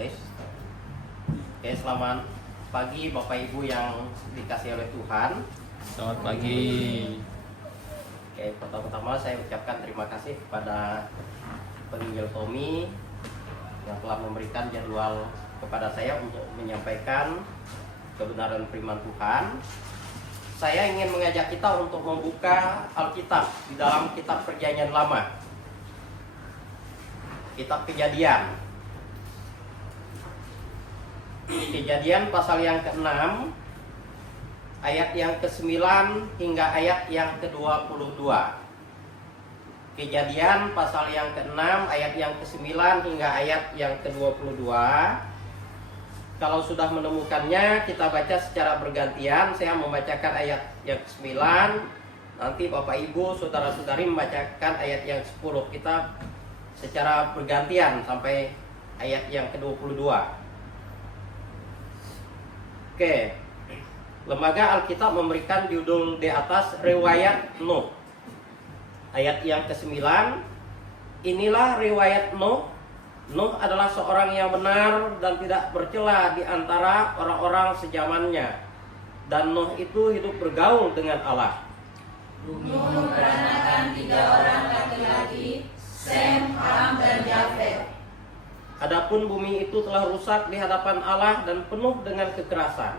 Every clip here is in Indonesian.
Guys. Oke, selamat pagi Bapak Ibu yang dikasihi oleh Tuhan. Selamat pagi. Oke, pertama-tama saya ucapkan terima kasih kepada penginjil Tommy yang telah memberikan jadwal kepada saya untuk menyampaikan kebenaran firman Tuhan. Saya ingin mengajak kita untuk membuka Alkitab di dalam kitab Perjanjian Lama, kitab Kejadian. Kejadian pasal yang ke-6 ayat yang ke-9 hingga ayat yang ke-22. Kejadian pasal yang ke-6 ayat yang ke-9 hingga ayat yang ke-22. Kalau sudah menemukannya, kita baca secara bergantian. Saya membacakan ayat yang ke-9, nanti Bapak Ibu, saudara-saudari membacakan ayat yang ke-10. Kita secara bergantian sampai ayat yang ke-22. Oke, Lembaga Alkitab memberikan judul di atas Riwayat Nuh. Ayat yang ke-9, inilah riwayat Nuh. Nuh adalah seorang yang benar dan tidak bercela di antara orang-orang sezamannya. Dan Nuh itu hidup bergaul dengan Allah. Nuh beranakan 3 orang laki-laki, Sem, Ham, dan Yafet. Adapun bumi itu telah rusak di hadapan Allah dan penuh dengan kekerasan.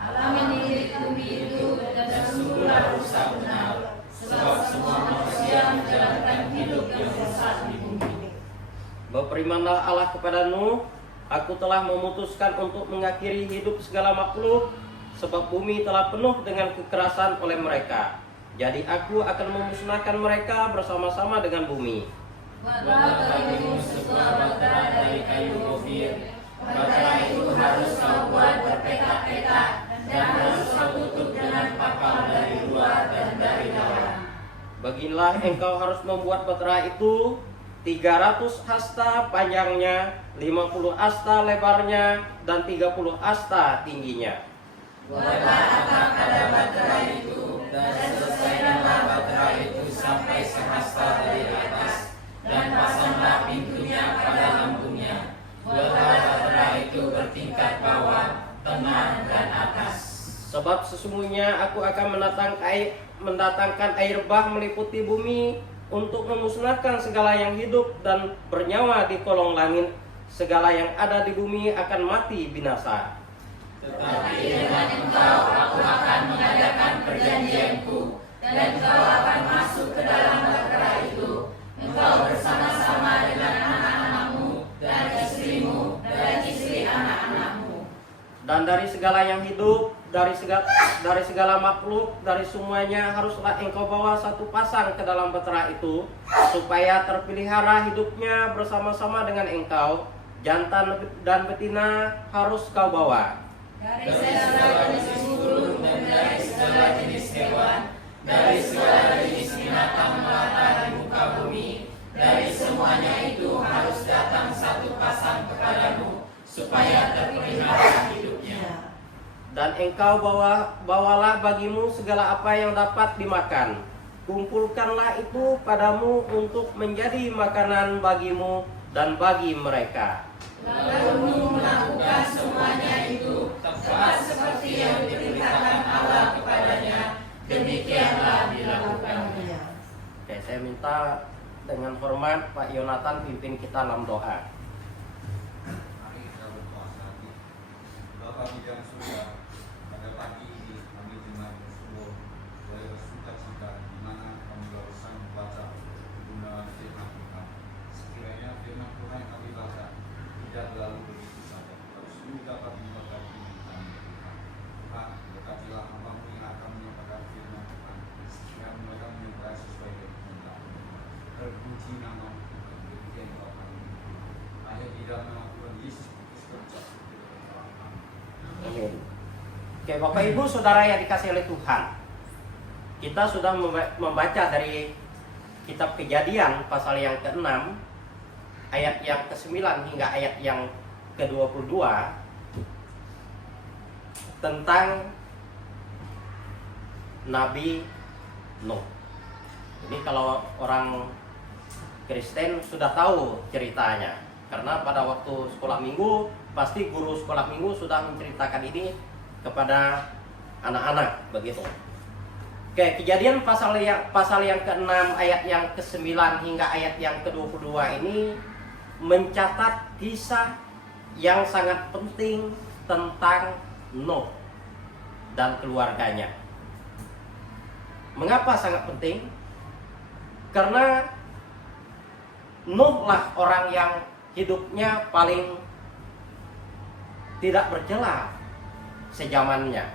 Allah mendidik bumi itu dan sungguhlah rusak benar, sebab semua manusia menjalankan hidup yang sesat di bumi. Berfirmanlah Allah kepada Nuh, aku telah memutuskan untuk mengakhiri hidup segala makhluk, sebab bumi telah penuh dengan kekerasan oleh mereka. Jadi aku akan memusnahkan mereka bersama-sama dengan bumi. Buatlah bagimu sebuah bahtera dari kayu gofir. Bahtera itu harus kau buat berpetak-petak dan harus kau tutup dengan pakal dari luar dan dari dalam. Bagilah engkau harus membuat bahtera itu 300 hasta panjangnya, 50 hasta lebarnya, dan 30 hasta tingginya. Buatlah atap pada bahtera itu dan selesaikanlah bahtera itu sampai sehasta dari atas. Dan pasanglah pintunya pada lambungnya. Buatlah bahtera itu bertingkat bawah, tengah, dan atas. Sebab sesungguhnya aku akan mendatangkan air bah meliputi bumi untuk memusnahkan segala yang hidup dan bernyawa di kolong langit. Segala yang ada di bumi akan mati binasa. Tetapi dengan engkau aku akan mengadakan perjanjianku, dan engkau akan masuk ke dalam bahtera itu. Engkau bersama-sama dengan anak-anakmu dan istrimu dan istri anak-anakmu. Dan dari segala yang hidup, dari segala makhluk, dari semuanya haruslah engkau bawa satu pasang ke dalam bahtera itu, supaya terpelihara hidupnya bersama-sama dengan engkau. Jantan dan betina harus kau bawa. Dari segala jenis burung dan dari segala jenis hewan, dari segala jenis binatang melata di muka bumi, dari semuanya itu harus datang satu pasang kepadamu, supaya terpelihara hidupnya. Dan engkau bawalah bagimu segala apa yang dapat dimakan. Kumpulkanlah itu padamu untuk menjadi makanan bagimu dan bagi mereka. Lalu Nuh melakukan semuanya itu tepat seperti yang diperintahkan Allah kepadanya. Demikianlah dilakukannya. Oke, saya minta dengan hormat Pak Yonatan pimpin kita dalam doa. Mari kita berpuasa. Bapa di dalam surga, pada pagi ini kami dengar bersyukur, boleh bersuka-cita di mana kami barusan membaca kebenaran firman Tuhan. Sekiranya firman Tuhan yang kami baca tidak lalu begitu saja, harus sungguh dapat memberkati kami Tuhan. Tuhan, berkatilah hamba-Mu yang akan menyampaikan firman Tuhan, sehingga mereka menyukai sesuai dengan kehendak-Mu. Terpuji nama-Mu Tuhan, demikian doa kami. Hanya di dalam nama Tuhan Yesus Kristus berjaya. Amin. Oke, Bapak Ibu Saudara yang dikasihi oleh Tuhan, kita sudah membaca dari kitab Kejadian pasal yang ke-6 ayat yang ke-9 hingga ayat yang ke-22 tentang Nabi Nuh. Jadi kalau orang Kristen sudah tahu ceritanya, Karena pada waktu sekolah minggu, pasti guru sekolah minggu sudah menceritakan ini kepada anak-anak begitu. Oke, Kejadian pasal yang ke-6 ayat yang ke-9 hingga ayat yang ke-22 ini mencatat kisah yang sangat penting tentang Nuh dan keluarganya. Mengapa sangat penting? Karena Nuh lah orang yang hidupnya paling tidak bercela sejamannya.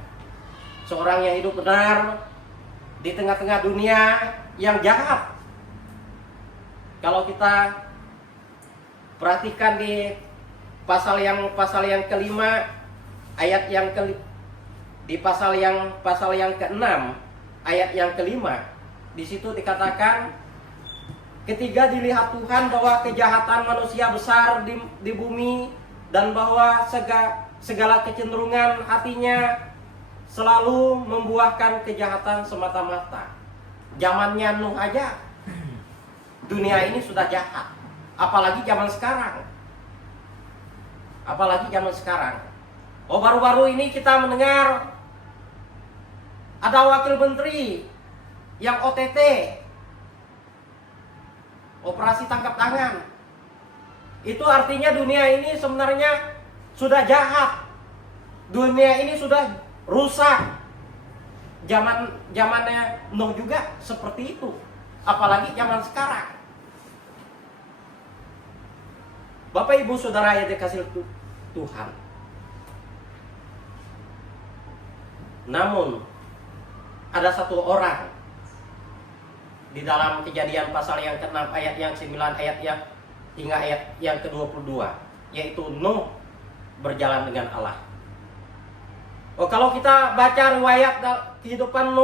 Seorang yang hidup benar di tengah-tengah dunia yang jahat. Kalau kita perhatikan di pasal yang kelima ayat yang di pasal yang ke-6 ayat yang kelima, di situ dikatakan, ketika dilihat Tuhan bahwa kejahatan manusia besar di bumi dan bahwa segala kecenderungan hatinya selalu membuahkan kejahatan semata-mata. Zamannya Nuh aja dunia ini sudah jahat, apalagi zaman sekarang. Oh, baru-baru ini kita mendengar ada wakil menteri yang OTT, operasi tangkap tangan. Itu artinya dunia ini sebenarnya sudah jahat. Dunia ini sudah rusak. Zamannya Nuh juga seperti itu, apalagi zaman sekarang. Bapak Ibu Saudara yang dikasihi Tuhan, namun ada satu orang di dalam Kejadian pasal yang ke-6 ayat yang 9 hingga ayat yang ke-22, yaitu Nuh berjalan dengan Allah. Oh, kalau kita baca riwayat kehidupan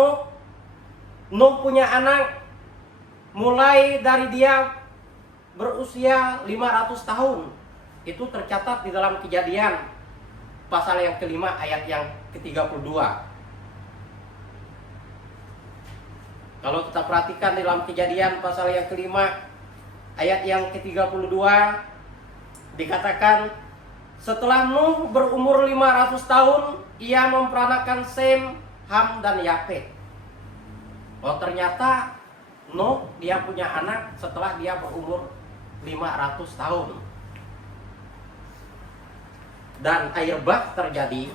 Nuh punya anak mulai dari dia berusia 500 tahun. Itu tercatat di dalam Kejadian pasal yang ke-5 ayat yang ke-32. Kalau kita perhatikan di dalam Kejadian pasal yang ke-5 ayat yang ke-32 dikatakan, setelah Nuh berumur 500 tahun, ia memperanakan Sem, Ham, dan Yafet. Oh, ternyata Nuh dia punya anak setelah dia berumur 500 tahun. Dan air bah terjadi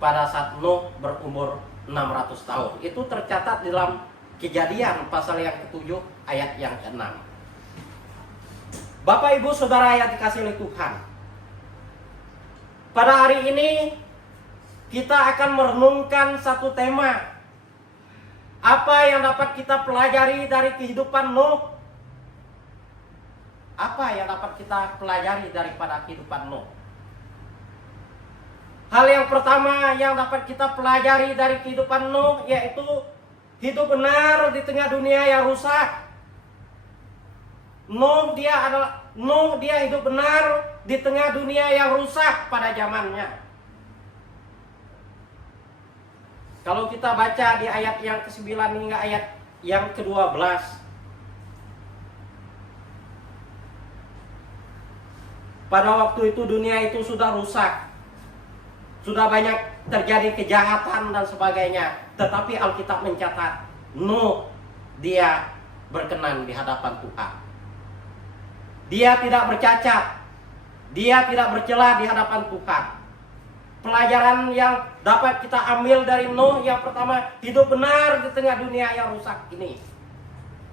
pada saat Nuh berumur 600 tahun. Itu tercatat di dalam Kejadian pasal yang ke-7 ayat yang ke-6. Bapak Ibu Saudara yang dikasihi oleh Tuhan, pada hari ini kita akan merenungkan satu tema. Apa yang dapat kita pelajari dari kehidupan Nuh? Apa yang dapat kita pelajari daripada kehidupan Nuh? Hal yang pertama yang dapat kita pelajari dari kehidupan Nuh yaitu hidup benar di tengah dunia yang rusak. Nuh dia hidup benar di tengah dunia yang rusak pada zamannya. Kalau kita baca di ayat yang ke-9 hingga ayat yang ke-12, pada waktu itu dunia itu sudah rusak, sudah banyak terjadi kejahatan dan sebagainya. Tetapi Alkitab mencatat Nuh dia berkenan di hadapan Tuhan. Dia tidak bercacat, dia tidak bercela di hadapan Tuhan. Pelajaran yang dapat kita ambil dari Nuh yang pertama, hidup benar di tengah dunia yang rusak ini.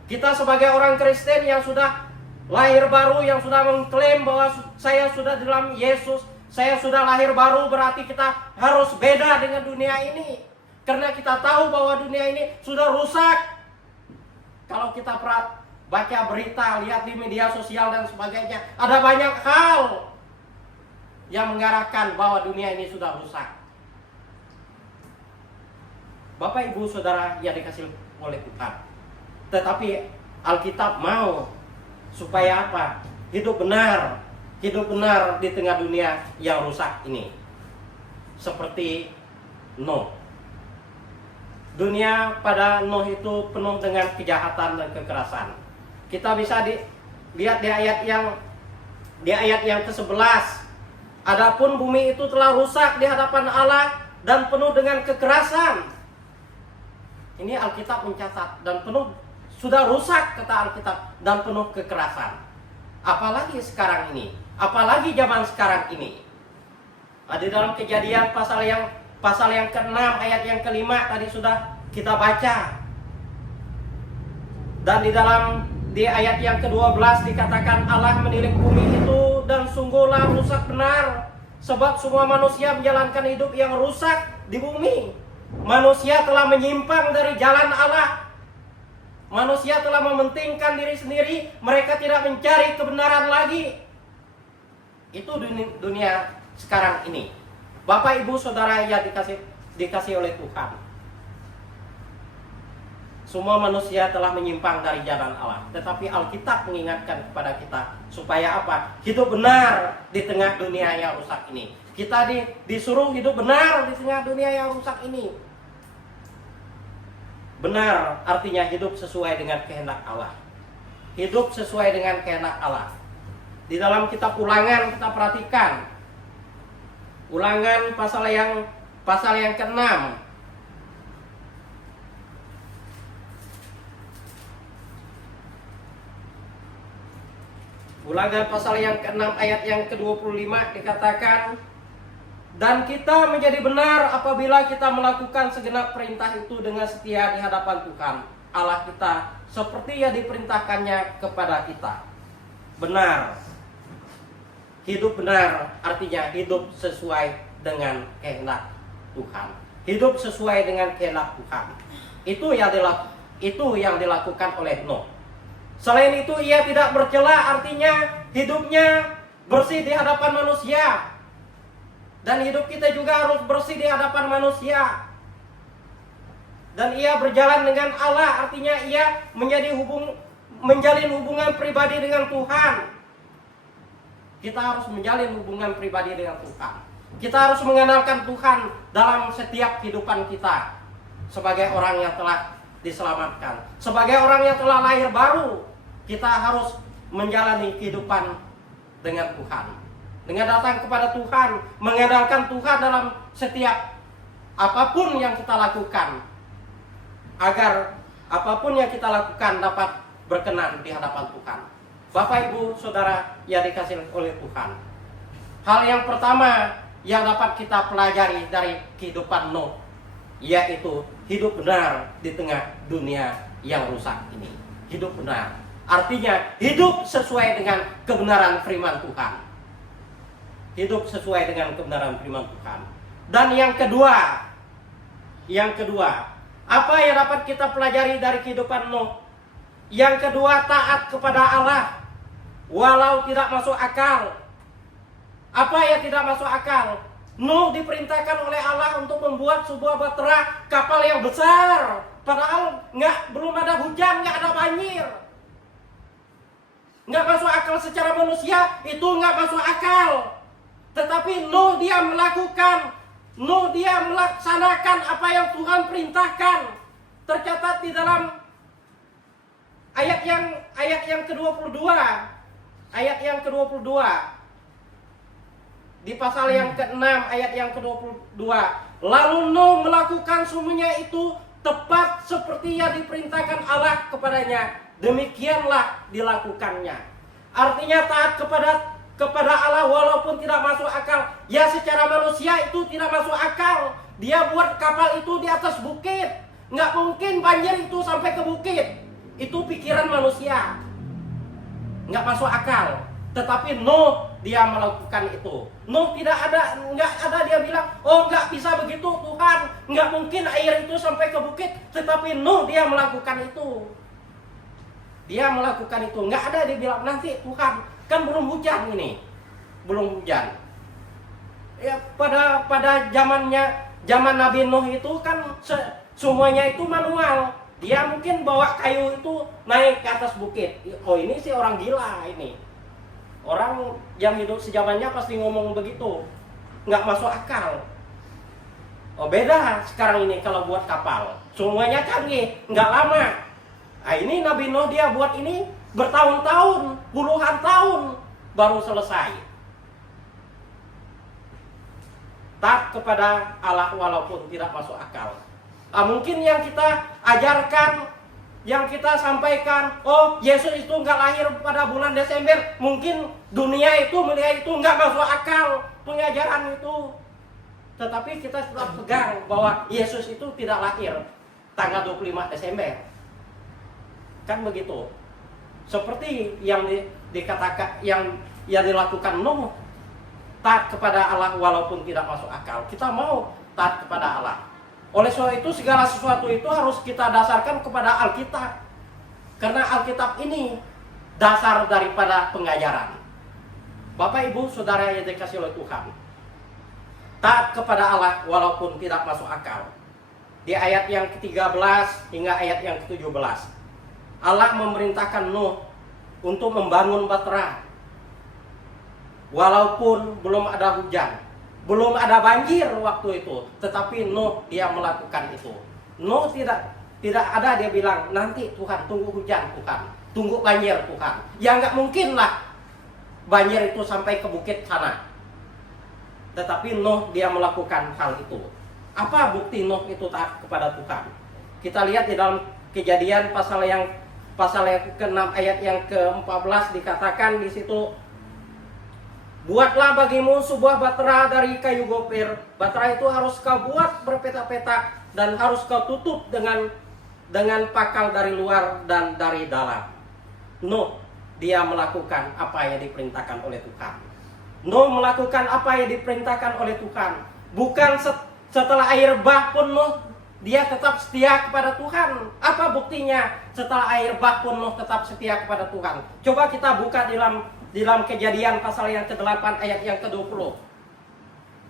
Kita sebagai orang Kristen yang sudah lahir baru, yang sudah mengklaim bahwa saya sudah dalam Yesus, saya sudah lahir baru, berarti kita harus beda dengan dunia ini. Karena kita tahu bahwa dunia ini sudah rusak. Kalau kita baca berita, lihat di media sosial dan sebagainya, ada banyak hal yang mengarahkan bahwa dunia ini sudah rusak. Bapak Ibu Saudara yang dikasihi oleh Tuhan, tetapi Alkitab mau supaya apa? Hidup benar di tengah dunia yang rusak ini. Seperti Nuh. Dunia pada Nuh itu penuh dengan kejahatan dan kekerasan. Kita bisa lihat di ayat yang Di ayat yang ke-11, adapun bumi itu telah rusak di hadapan Allah dan penuh dengan kekerasan. Ini Alkitab mencatat, dan penuh, sudah rusak kata Alkitab, dan penuh kekerasan. Apalagi sekarang ini, apalagi zaman sekarang ini. Di dalam Kejadian pasal yang ke-6 ayat yang ke-5 tadi sudah kita baca. Dan di ayat yang ke-12 dikatakan Allah menilik bumi itu dan sungguhlah rusak benar, sebab semua manusia menjalankan hidup yang rusak di bumi. Manusia telah menyimpang dari jalan Allah. Manusia telah mementingkan diri sendiri, mereka tidak mencari kebenaran lagi. Itu dunia sekarang ini. Bapak, Ibu, Saudara yang dikasih oleh Tuhan. Semua manusia telah menyimpang dari jalan Allah. Tetapi Alkitab mengingatkan kepada kita supaya apa? Hidup benar di tengah dunia yang rusak ini. Kita disuruh hidup benar di tengah dunia yang rusak ini. Benar artinya hidup sesuai dengan kehendak Allah. Hidup sesuai dengan kehendak Allah. Di dalam kitab Ulangan kita perhatikan. Ulangan pasal yang ke-6. Ulangan pasal yang ke-6 ayat yang ke-25 dikatakan, dan kita menjadi benar apabila kita melakukan segenap perintah itu dengan setia di hadapan Tuhan Allah kita, seperti yang diperintahkannya kepada kita. Benar. Hidup benar artinya hidup sesuai dengan kehendak Tuhan. Hidup sesuai dengan kehendak Tuhan. Itu yang dilakukan oleh Nuh. Selain itu ia tidak bercela, artinya hidupnya bersih di hadapan manusia. Dan hidup kita juga harus bersih di hadapan manusia. Dan ia berjalan dengan Allah, artinya ia menjalin hubungan pribadi dengan Tuhan. Kita harus menjalin hubungan pribadi dengan Tuhan. Kita harus mengenalkan Tuhan dalam setiap kehidupan kita. Sebagai orang yang telah diselamatkan, sebagai orang yang telah lahir baru, kita harus menjalani kehidupan dengan Tuhan. Dengan datang kepada Tuhan, mengandalkan Tuhan dalam setiap apapun yang kita lakukan, agar apapun yang kita lakukan dapat berkenan di hadapan Tuhan. Bapak, Ibu, Saudara yang dikasihi oleh Tuhan, hal yang pertama yang dapat kita pelajari dari kehidupan Nuh, yaitu hidup benar di tengah dunia yang rusak ini. Hidup benar artinya hidup sesuai dengan kebenaran firman Tuhan. Hidup sesuai dengan kebenaran firman Tuhan. Dan yang kedua, apa yang dapat kita pelajari dari kehidupan Nuh? Yang kedua, taat kepada Allah walau tidak masuk akal. Apa yang tidak masuk akal? Nuh diperintahkan oleh Allah untuk membuat sebuah bahtera kapal yang besar, padahal belum ada hujan, nggak ada banjir. Nggak masuk akal secara manusia, itu nggak masuk akal. Tetapi Nuh dia melaksanakan apa yang Tuhan perintahkan. Tercatat di dalam ayat yang ke-22. Ayat yang ke-22. Di pasal yang ke-6 ayat yang ke-22. Lalu Nuh melakukan semuanya itu tepat seperti yang diperintahkan Allah kepadanya. Demikianlah dilakukannya. Artinya taat kepada Allah walaupun tidak masuk akal. Ya, secara manusia itu tidak masuk akal. Dia buat kapal itu di atas bukit. Nggak mungkin banjir itu sampai ke bukit. Itu pikiran manusia. Nggak masuk akal. Tetapi Nuh dia melakukan itu. Nuh nggak ada dia bilang, oh nggak bisa begitu Tuhan, nggak mungkin air itu sampai ke bukit. Tetapi Nuh dia melakukan itu. Dia melakukan itu. Nggak ada dia bilang, nanti Tuhan kan belum hujan ini, belum hujan. Ya pada zaman Nabi Nuh itu kan semuanya itu manual. Dia mungkin bawa kayu itu naik ke atas bukit. Oh ini sih orang gila ini. Orang yang hidup sejamannya pasti ngomong begitu. Nggak masuk akal. Oh beda sekarang ini kalau buat kapal. Semuanya canggih, nggak lama. Nah ini Nabi Nuh dia buat ini bertahun-tahun, puluhan tahun. baru selesai. Taat kepada Allah walaupun tidak masuk akal. Mungkin yang kita ajarkan, yang kita sampaikan, oh Yesus itu nggak lahir pada bulan Desember. Mungkin dunia itu melihat itu nggak masuk akal pengajaran itu. Tetapi kita tetap pegang bahwa Yesus itu tidak lahir tanggal 25 Desember. Kan begitu. Seperti yang dikatakan, yang dilakukan Nuh, taat kepada Allah walaupun tidak masuk akal. Kita mau taat kepada Allah. Oleh sebab itu segala sesuatu itu harus kita dasarkan kepada Alkitab. Karena Alkitab ini dasar daripada pengajaran. Bapak Ibu Saudara yang dikasihi oleh Tuhan, taat kepada Allah walaupun tidak masuk akal. Di ayat yang ke-13 hingga ayat yang ke-17, Allah memerintahkan Nuh untuk membangun bahtera. Walaupun belum ada hujan, belum ada banjir waktu itu, tetapi Nuh dia melakukan itu. Nuh tidak ada dia bilang, nanti Tuhan tunggu hujan Tuhan, tunggu banjir Tuhan. Ya nggak mungkin lah banjir itu sampai ke bukit sana. Tetapi Nuh dia melakukan hal itu. Apa bukti Nuh itu taat kepada Tuhan? Kita lihat di dalam Kejadian pasal yang ke-6 ayat yang ke-14 dikatakan di situ, buatlah bagimu sebuah bahtera dari kayu gopir. Bahtera itu harus kau buat berpetak-petak dan harus kau tutup dengan pakal dari luar dan dari dalam. Nuh dia melakukan apa yang diperintahkan oleh Tuhan. Nuh melakukan apa yang diperintahkan oleh Tuhan. Bukan setelah air bah pun Nuh dia tetap setia kepada Tuhan. Apa buktinya setelah air bah pun Nuh tetap setia kepada Tuhan? Coba kita buka dalam Kejadian pasal yang ke-8 ayat yang ke-20.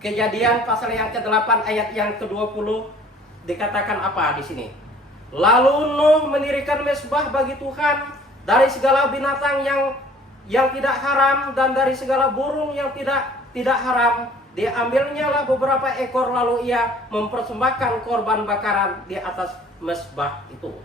Kejadian pasal yang ke-8 ayat yang ke-20 dikatakan apa di sini? Lalu Nuh mendirikan mezbah bagi Tuhan dari segala binatang yang tidak haram dan dari segala burung yang tidak haram. Diambilnya lah beberapa ekor, lalu ia mempersembahkan korban bakaran di atas mezbah itu.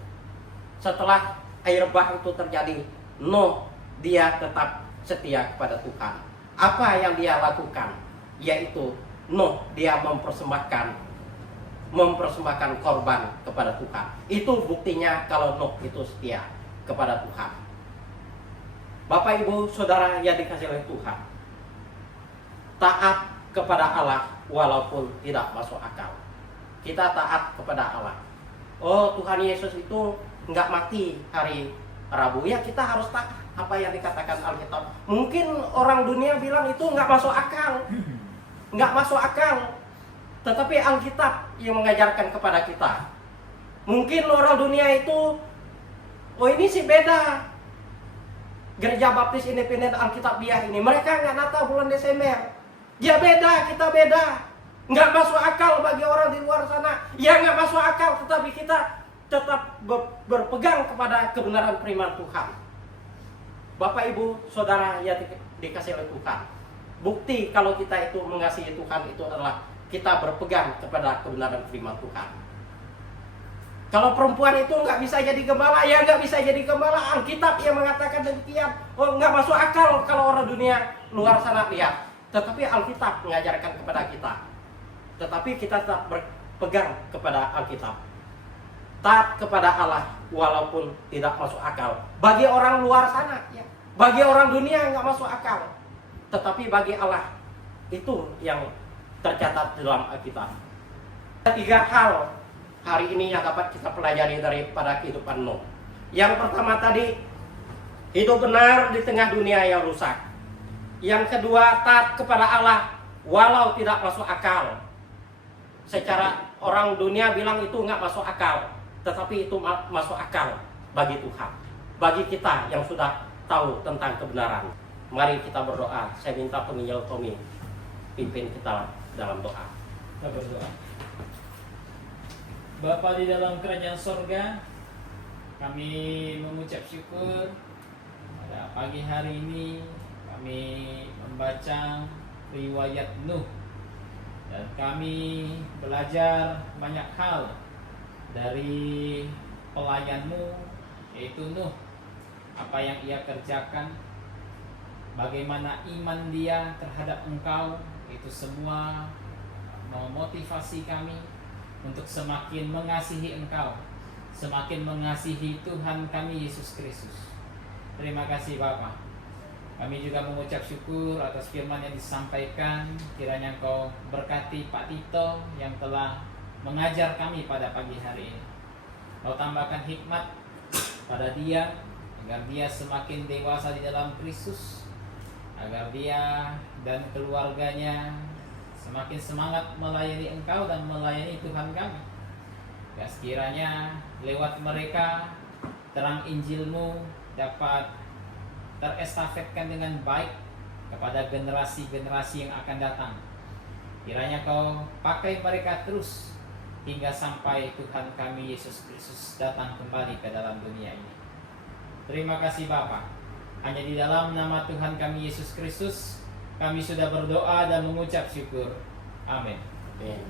Setelah air bah itu terjadi, Nuh dia tetap setia kepada Tuhan. Apa yang dia lakukan? Yaitu Nuh dia mempersembahkan korban kepada Tuhan. Itu buktinya kalau Nuh itu setia kepada Tuhan. Bapak Ibu Saudara yang dikasihi oleh Tuhan, taat kepada Allah walaupun tidak masuk akal. Kita taat kepada Allah. Oh, Tuhan Yesus itu nggak mati hari Rabu, ya kita harus taat apa yang dikatakan Alkitab. Mungkin orang dunia bilang itu nggak masuk akal, nggak masuk akal. Tetapi Alkitab yang mengajarkan kepada kita. Mungkin orang dunia itu, oh ini sih beda. Gereja Baptis Independen Alkitabiah ini, mereka nggak Natal bulan Desember. Ya beda, kita beda. Nggak masuk akal bagi orang di luar sana. Ya nggak masuk akal, tetapi kita tetap berpegang kepada kebenaran firman Tuhan. Bapak Ibu Saudara yang dikasihi oleh Tuhan, bukti kalau kita itu mengasihi Tuhan itu adalah kita berpegang kepada kebenaran firman Tuhan. Kalau perempuan itu nggak bisa jadi gembala, ya nggak bisa jadi gembala. Alkitab yang mengatakan demikian. Oh, nggak masuk akal kalau orang dunia luar sana lihat. Tetapi Alkitab mengajarkan kepada kita. Tetapi kita tetap berpegang kepada Alkitab. Taat kepada Allah walaupun tidak masuk akal. Bagi orang luar sana, ya. Bagi orang dunia nggak masuk akal. Tetapi bagi Allah itu yang tercatat dalam Alkitab. 3 hal hari ini yang dapat kita pelajari daripada kehidupan Nuh. Yang pertama tadi, hidup benar di tengah dunia yang rusak. Yang kedua, taat kepada Allah walau tidak masuk akal. Secara orang dunia bilang itu nggak masuk akal, tetapi itu masuk akal bagi Tuhan, bagi kita yang sudah tahu tentang kebenaran. Mari kita berdoa. Saya minta penginjil Tommy pimpin kita dalam doa. Kita berdoa. Bapa di dalam kerajaan sorga, kami mengucap syukur pada pagi hari ini. Kami membaca riwayat Nuh dan kami belajar banyak hal dari pelayan-Mu, yaitu Nuh. Apa yang ia kerjakan bagaimana iman dia terhadap Engkau, itu semua memotivasi kami untuk semakin mengasihi Engkau, semakin mengasihi Tuhan kami Yesus Kristus. Terima kasih Bapa. Kami juga mengucap syukur atas firman yang disampaikan. Kiranya Engkau berkati Pak Tito yang telah mengajar kami pada pagi hari ini. Kau tambahkan hikmat pada dia, agar dia semakin dewasa di dalam Kristus, agar dia dan keluarganya semakin semangat melayani Engkau dan melayani Tuhan kami. Ya, sekiranya lewat mereka terang Injil-Mu dapat terestafetkan dengan baik kepada generasi-generasi yang akan datang. Kiranya Kau pakai mereka terus hingga sampai Tuhan kami Yesus Kristus datang kembali ke dalam dunia ini. Terima kasih Bapa. Hanya di dalam nama Tuhan kami Yesus Kristus kami sudah berdoa dan mengucap syukur. Amin. Amin.